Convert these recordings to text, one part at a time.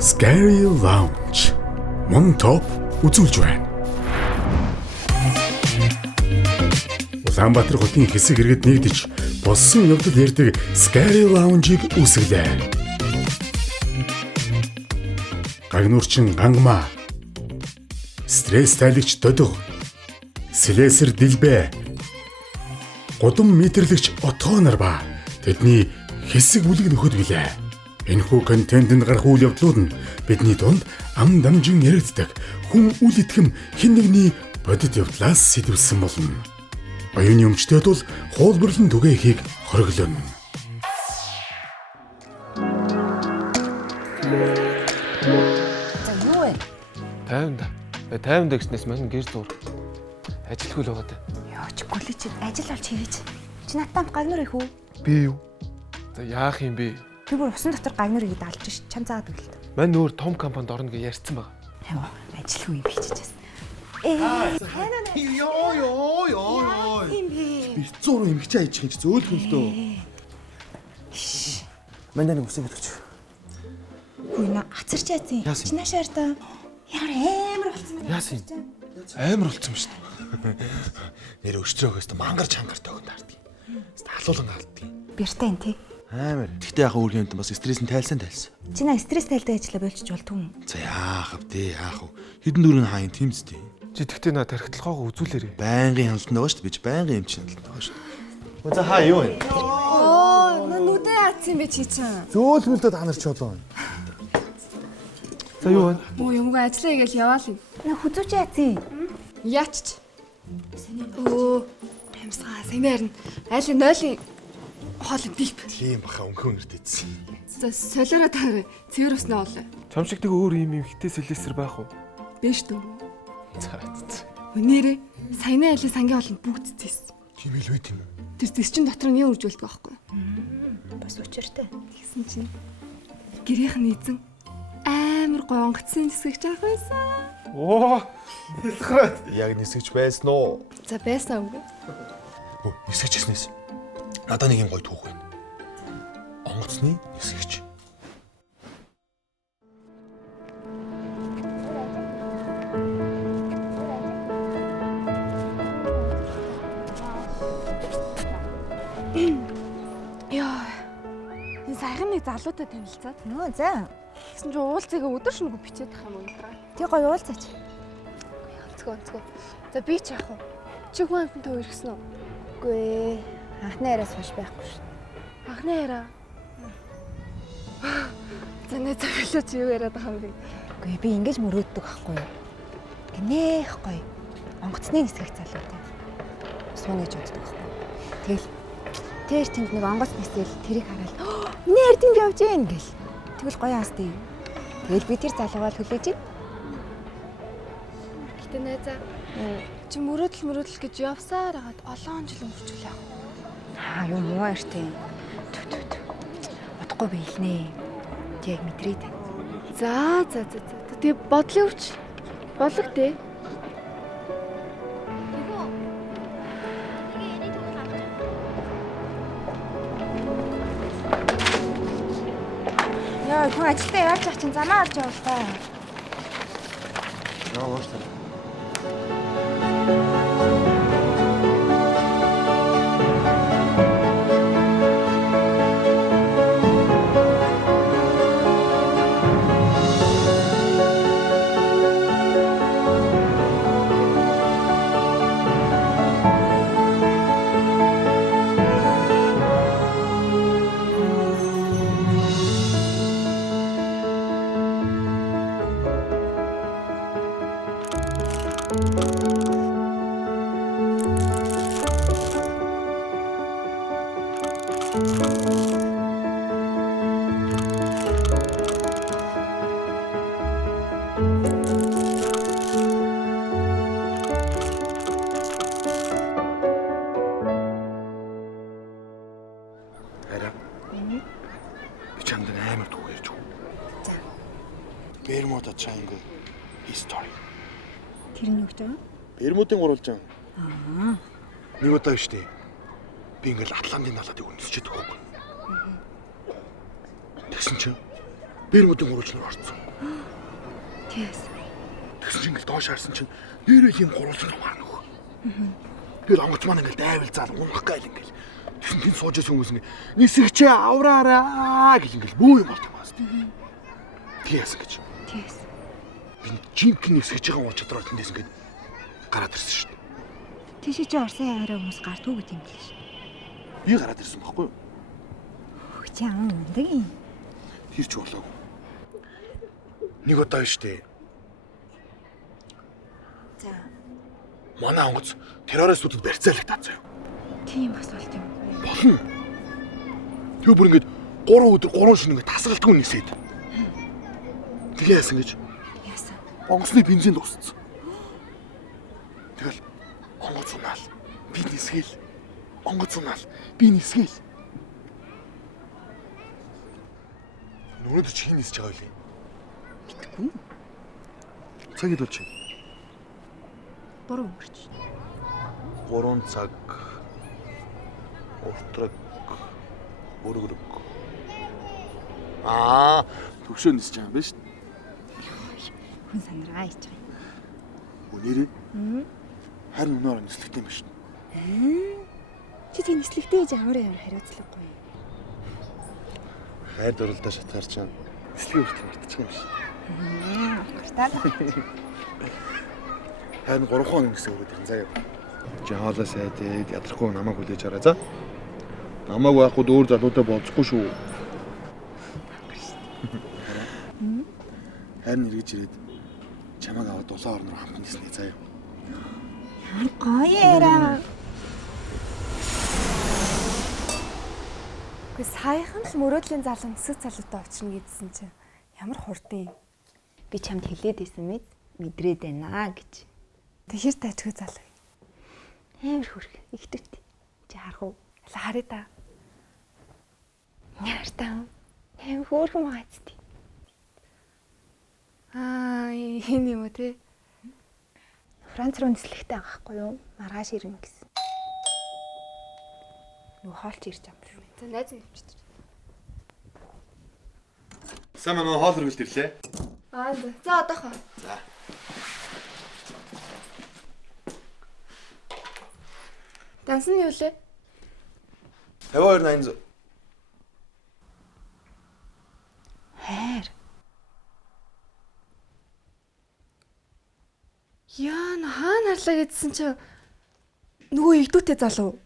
Scary Lounge мөн топ үзүүлж байна. Улаанбаатар хотын хэсэг иргэд нэгдэж болсон явдал ярьдаг Scary Lounge-ийг үүсгэлээ. Гагнуурчин гангамаа, стресс тайлагч додго, слесэр дэлбэ, гудам мэдэрлэгч отгоонор ба тэдний хэсэг бүлэг нөхөд билээ. Энэхүү контентэнд гарах үйл явдлууд нь бидний дунд ам дамжин яригддаг хүн үл итгэм хэн нэгний бодит явдлаас сэтвэлсэн болно. Оюуны өмчтөд бол хуулбарлан түгээхийг хориглоно. За юу вэ? 50 гэснээс мань гэр зур. Ажилгүй л байгаа даа. Яа ч коллеж ажил олж хийгээч. Чи надтай гагнур их үү? Би юу? За яах юм бэ? Би бүр усан дотор гагнурыг даалж ш. Чам заадаг л. Мань өөр том компанид орно гэж ярьсан байгаа. Яа, ажилгүй юм биччихсэн. Ёо. Би 100 эмгчээ аяж хийж зөөлөх юм л дөө. Манай нэг үсэг өгч. Хүй на ацарч яатсан. Чи наашаар та. Ямар амар болсон бэ? Яасан? Амар болсон шүү дээ. Нэр өштрөөхөөс мангарч хангартай өгөн таардаг. Халуулан алддаг. Бэртэй энэ тий. Амар. Тэгтээ яг өөрхийн юм бас стресс нь тайлсан. Чи на стресс тайлдаг ажилла болчих болтгүй юм. За яах вэ? Яах вэ? Хэдэн дөрөв хаян тимстэй. Чи тэгтээ наа тархитлагаагаа үзүүлээрэй. Байнгын хяналтанд байгаа шүү дээ. Би байнгын эмч хяналтанд байгаа шүү дээ. За хаа юу вэ? Оо, нүдэ яатсан бэ чи чинь? Зөөлгөлдөө та нар ч болоо. За юу вэ? Оо, юмгаа ажиллаа гэж яваал юм. На хүзүүч яатсан. Яач. Оо, тамсгаа санаар нь айл 0-ын хоол дип. Тийм баха өнгөн нэртэйсэн. За солиороо таарай. Цэвэр уснаа олоо. Чам шиг тэг өөр юм ихтэй сэлэсэр байх уу? Бэш дөө. За. Өнөөрэ саяны айлын сангийн хоолнд бүгд зэс. Тийм л үү тийм үү? Тэр зэс чин дотор нь юу үржүүлдэг байхгүй. Бас учиртай. Тэгсэн чинь гэрийнх нь эзэн амар гонгоцсон нисгэж авах байсан. Оо. Нэлхрат. Яг нисгэж байсан уу? За байсан үгүй. Өө, нисгэжснээс. Надад нэг юм гоё түүх байна. Онгоцны нисгэж. Яа. Энэ сайхан нэг залуутай танилцаад. Нөө за. Тэгсэн чинь уулзыг өдөр шөнөгүй бичээд тах юм уу? Тий гоё уулзаач. Онцгой. За би ч яах вэ? Чи хүн амттай үргэсэн үү? Үгүй ээ. Анхны араас хойш байхгүй шүү. Анхны яраа. За нэ цаглаа чи юу яриад байгаа юм бэ? Үгүй би ингэж мөрөөддөг байхгүй юу? Гэнээх гоё. Онгоцны нисгэх залуутай. Сууна гэж боддог байхгүй юу? Тэгэл тэнд нэг онгоц нисэл тэрийг хараад нэр тэнд явж гин гэл. Тэгвэл гоё хаастай. Тэгэл би тэр залуугаар хүлээж ин. Гэтэ найзаа. Чи мөрөөдөл гэж явсаар хагаад олон жил өнгөрчлээ. Аа юм уу эртээ. Бодохгүй биелнэ. Тэг мэдрээ тань. За. Тэгээ бодлоо өвч. Болог дээ. Яа, хүн ажилдаа яаж явах чинь замаа авч явал та. Яа, ууштай. Бермуда Triangle History. Тэр нь юу гэж байгаа? Бермудын гурвалжин. Нэг удаа штэ. Би ингээл Атлантын далаадыг өндөсчихэд байхгүй. Тэгсэн чинь Бэрмүүдийн гурвалжнаар орцсон. Тийс. Тэгсэн чинь ингээл доош харсан чинь нэрэл юм гурвалжнаар марна хөө. Тэгэл онгоц маань ингээл дайвал заал унах гайл ингээл. Тэгсэн тэнд сууж байсан хүмүүс ингээл нисгчээ авраараа гэл ингээл бүү юм болт юм аа. Тийс гэж. Тийс. Би жинхэнэ нисгэж байгаа уул чадраа тэндээс ингээд гараад ирсэн шүү дээ. Тийш чи Орсын аваараа хүмүүс гардгүй гэдэг юм билээ шүү. Би гараад ирсэн байхгүй юу? Чи аа үндэг юм. Тэр ч болоогүй. Нэг удаа штэ. За. Манай онгоц террористуудад барьцаалагдаад заяа. Тийм бас болт юм. Болно. Тэгээ бүр ингээд 3 өдөр 3 шөнө ингээд тасгалдгүй нисээд. Тэгээ яасан гэж? Яасан. Онгоцны бензин дууссан. Тэгэл онгоц унаал. Би нисгээл. Онгоц унаал. Би нисгээл. Өнөөдөр чи хин нисэж байгаа юу? Мэдгүй. Цаг хэд болж байна? 3 өнгөрч. 3 цаг. Уртраг. Өргөрөг. Төвшөө нисэж байгаа юм байна шүү дээ. Хүн сандраа ич байгаа. Үнээрээ? Харин өнөөр нислэгтэй юм байна шүү дээ. Чи тийм нислэгтэй гэж ямар хариуцлагагүй. Хайр дурлалдаа шатгаар чинь нислэгээ хүртэл мартчих юм шүү. Гартаа. Харин 3 хоног нисэх өгöd ирэн заяа. Чи хоолоо сайдээд ядрахгүй намайг хүлээж аваа за. Намайг байхгүй өөр залуутай болцохгүй шүү. Харин эргэж ирээд чамайг аваад дулаан орноор хамт ниснэ заяа. Ямар гоё яраа. Саяхан л мөрөөдлийн залан нисэх залуутай очно гэдсэн чинь ямар хурдан юм. Би чамд хэлээд байсан мэд мэдрээд байна гэж. Тэгэхээр тажгүй залуу. Амар хөрх ихтэйт. Чи харах уу? Харъя да. Яартаа. Амар хөөрхөн байцтай. Энэ юм уу те? Франц руу нислэгтэй байгаа хгүй юу? Маргааш ирнэ гэсэн. Нүү хоолч ирж байгаа юм шүү. За найз нь явчих. Сайн манай хоол хөргөлт ирлээ. За одоохоо. За. Дансан нь юу лээ? 5280. Хайр. Яа, хаана харлаа гэдсэн чи нөгөө игдүүтэй залуу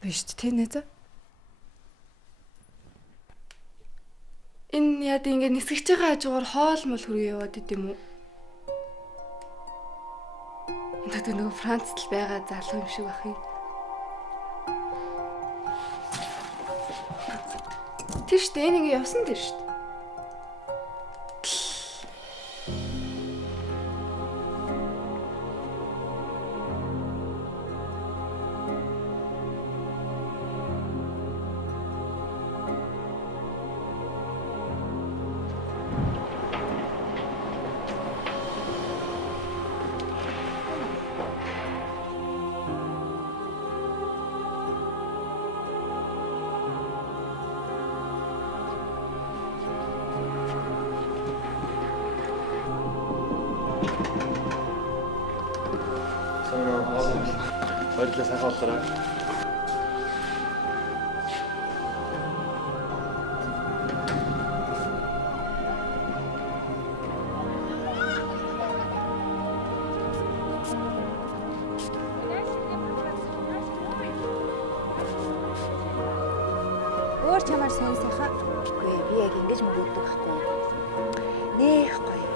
биш тийм нэ за. Энэ яа ингэ нисгэж байгаа хажуугаар хоол мол хөргөө яваад идэм үү? Энэ нөгөө Францд л байгаа залуу юм шиг бах юм. Тэр штэ энэ ингэ явсан тэр штэ. Баярлалаа сайхан боллоо. Өөр чамаар сонь сайхан. Үгүй би яг ингэж мөрөөддөг байхгүй. Нэх гоё.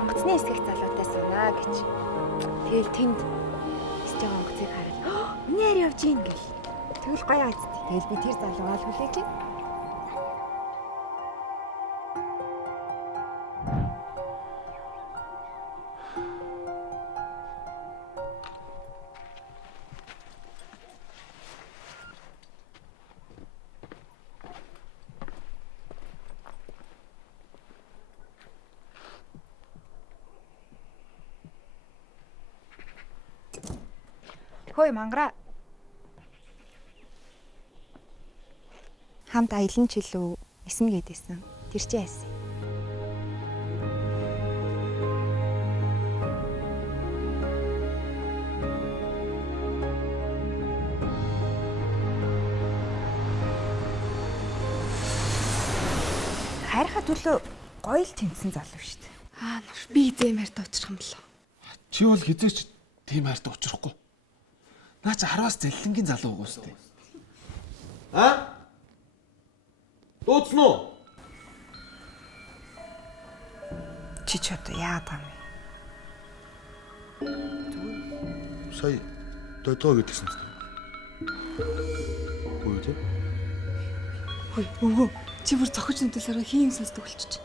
Онгоцны эсгэх залуутай санаа гэж. Тэгэл тэнд эсэж байгаа онгоцыг хараад нээр явж ийн гэл. Тэгвэл гоё ац. Тэгэл би тэр залуугаа л хүлээж. Хөөе мангара. Хамт аялан чилүү эснэ гэдээсэн. Тэр чи яасан? төлөө гоё л тэнцсэн залуу шүү дээ. Аа нууш би зэмээр дуучрах юм болоо. Чи бол хизээч тийм хайрт учрахгүй. Наа чи 10-аас заллингийн залуу уус тээ. А? Дууцсан уу? Чи ч одоо яагаад байгаа юм бэ? Сая додоо гэдгсэн чинь. Үгүй үү? Хөөе өвөө чи бүр зохиж нүдээсээ хийн сонсдог болчих.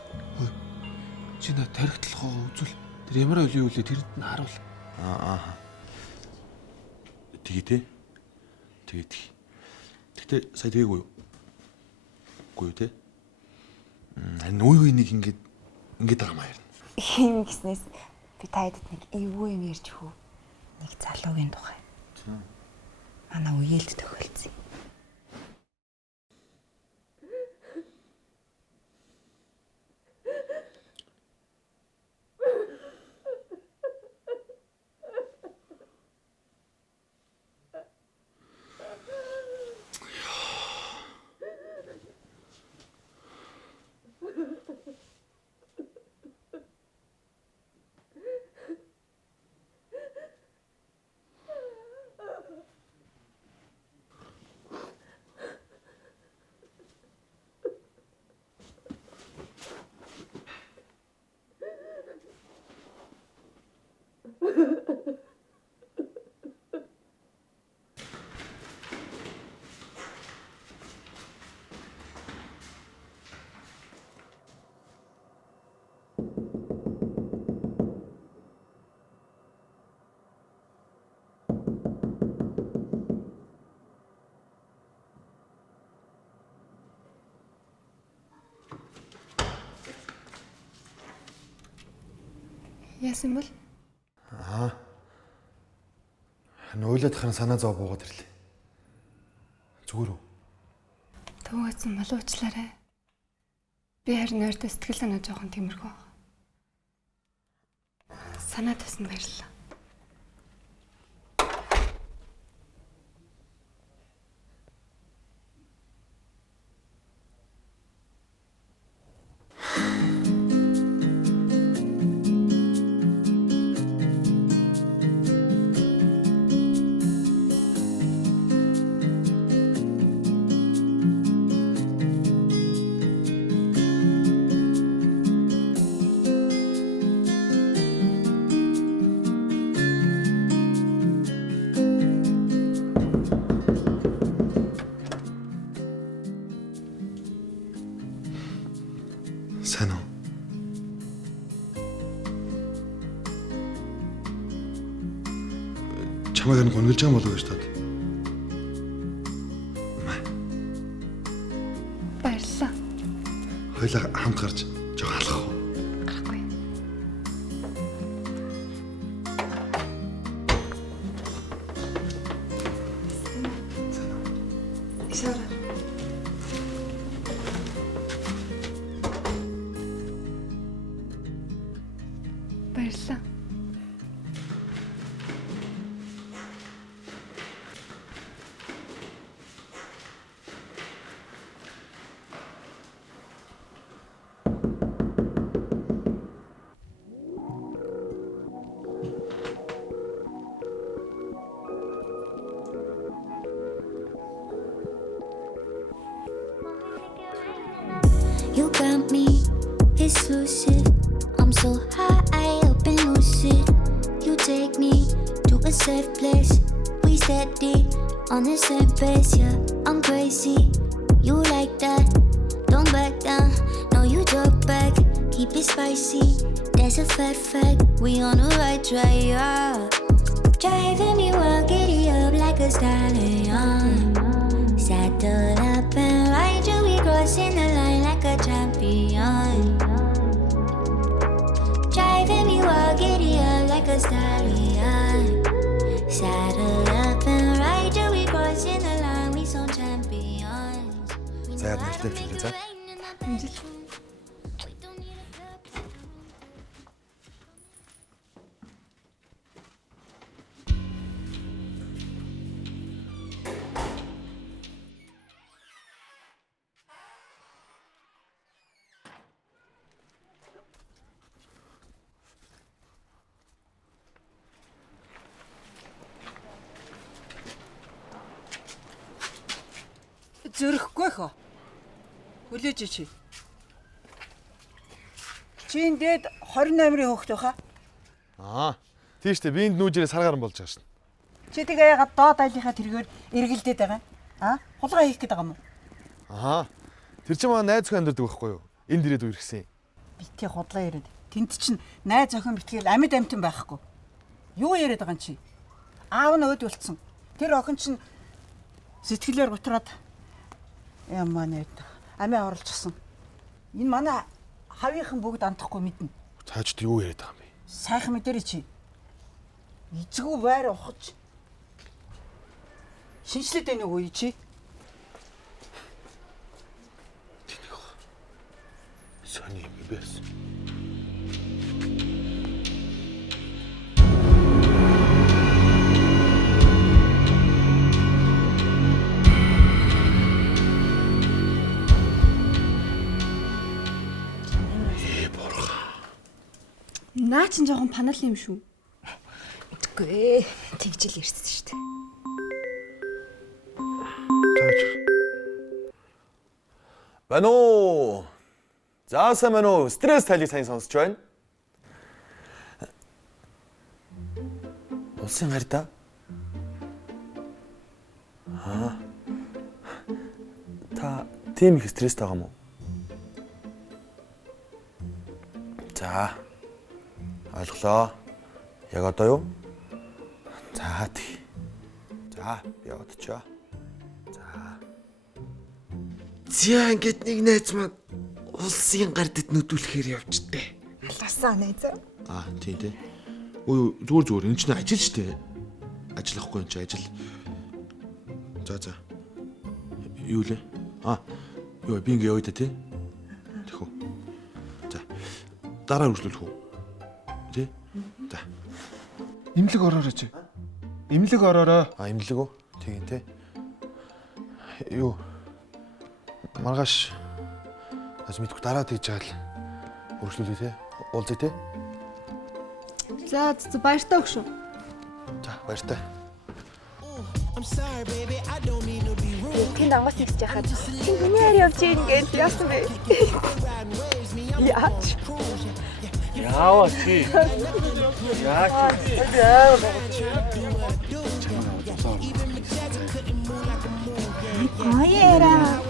Чи наа тархитлахоо үзвэл тэр ямар олийн үлээ тэрэнд нь харуул. Аа. Тэгээ тий. Тэгээд. Гэтэ сая тэгээгүй юу? Үгүй үү те? Харин үгүй нэг ингэж байгаа маяг. Ийм гиснээс би таад нэг эвгүй юм ярьж хөө. Нэг залуугийн тухай. Манай үеэлд тохиолдсон. Яасан бол? Нойлоод харин санаа зов буугаад ирлээ. Зүгээр үү? Төвөөцөн болоочлаарай. Би харин ойртой сэтгэл санаа жоохон тиймэрхүү. Санаа тавьсан баярлалаа. Сайн уу? Чамайг нь гонглож байгаа болов уу гэж таад. Баярлалаа. Хоёлаа хамт гарч жоо алах уу? Гарахгүй. Ишара. Баярлалаа. You got me exclusive. I'm so high up and lucid. You take me to a safe place. We steady on the same pace, yeah. I'm crazy. You like that? Don't back down. No, you talk back. Keep it spicy. There's a fat fact. We on the right track, yeah. Driving me wild, giddy up like a stallion. Saddle up and ride you. We crossing the line like a champion. Driving me wild, giddy up like a stallion. Saddle up and ride you. We crossing the line. We some champions. За яа нэртэй хэлээ за. Амжилт. зөрөхгүй хөө. Хүлээж чи. Чин дээд 28-ын хөөхт байхаа. Тийш үү, би энд нүүжээрээ сар гарan болж байгаа шин. Чи тэгээ ягаад доод айлынхаа тэргээр эргэлдээд байгаа юм? Хулгай хийх гээд байгаа юм уу? Тэр чинь маа найз охин амьдардаг байхгүй юу? Энд ирээд үерхсэн. Битгий худлаа яриад. Тэнд чинь найз охин битгээл амьд амтан байхгүй. Юу яриад байгаа юм чи? Аав нь өөд болцсон. Тэр охин чинь сэтгэлээр гутраад ямаа нэт амиа оруулчихсан. Энэ манай хавийнхан бүгд андахгүй мэднэ. Цаашд юу яриад байгаа юм бэ? Сайхан мэдэрэй чи. Эцгүү байр ухаж. Шинжлээд байна уу чи? Сони юм бэс. Наа чин жоохон панал юм шүү. Үгүй тэгжил ирсэн шүү дээ. Байна уу? Заасан байна уу? Стресс тайлыг сайн сонсож байна. Улсын гарда. Та тийм их стресстэй байгаа юм уу? За. Ойлголоо. Яг одоо юу? За тий. За, яваад чаа. За ингээд нэг найз маань улсын гардад нүдүүлэхээр явжтэй. Алгасаа найз. Тийм тий. Өө зүгээр энэ чинь ажил штэ. Ажиллахгүй энэ чинь ажил. За. Юу лээ? Юу би ингээ явъя та тий. Тэхүү. За. Дараа үргэлжлүүлэх үү? Тий? За. Имлэг ороорой чи. Имлэг ороорой. Имлэг үү? Тийм тий. Юу? Маргааш аз мэдгүй дараа тэгж байгаа л үргэлжлүүлээ тий. Уулзъя тий. За баяртай өгшөө. За баяртай. Тэнд ангаас нэгсэж яхад чи миний хайр явж ийн гэж яасан бэ? Яач? Яаваа чи. Аяра.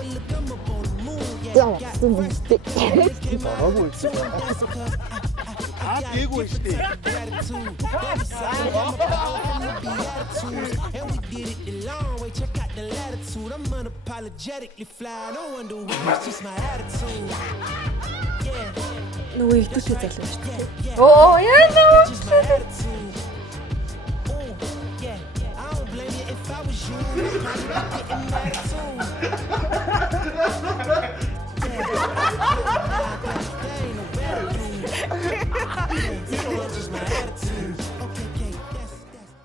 Яа, сүнстэй. Агуу чи. Дээгүү штэ. Нөгөө илдүүлээ залуу шүү дээ. Оо яа нөө.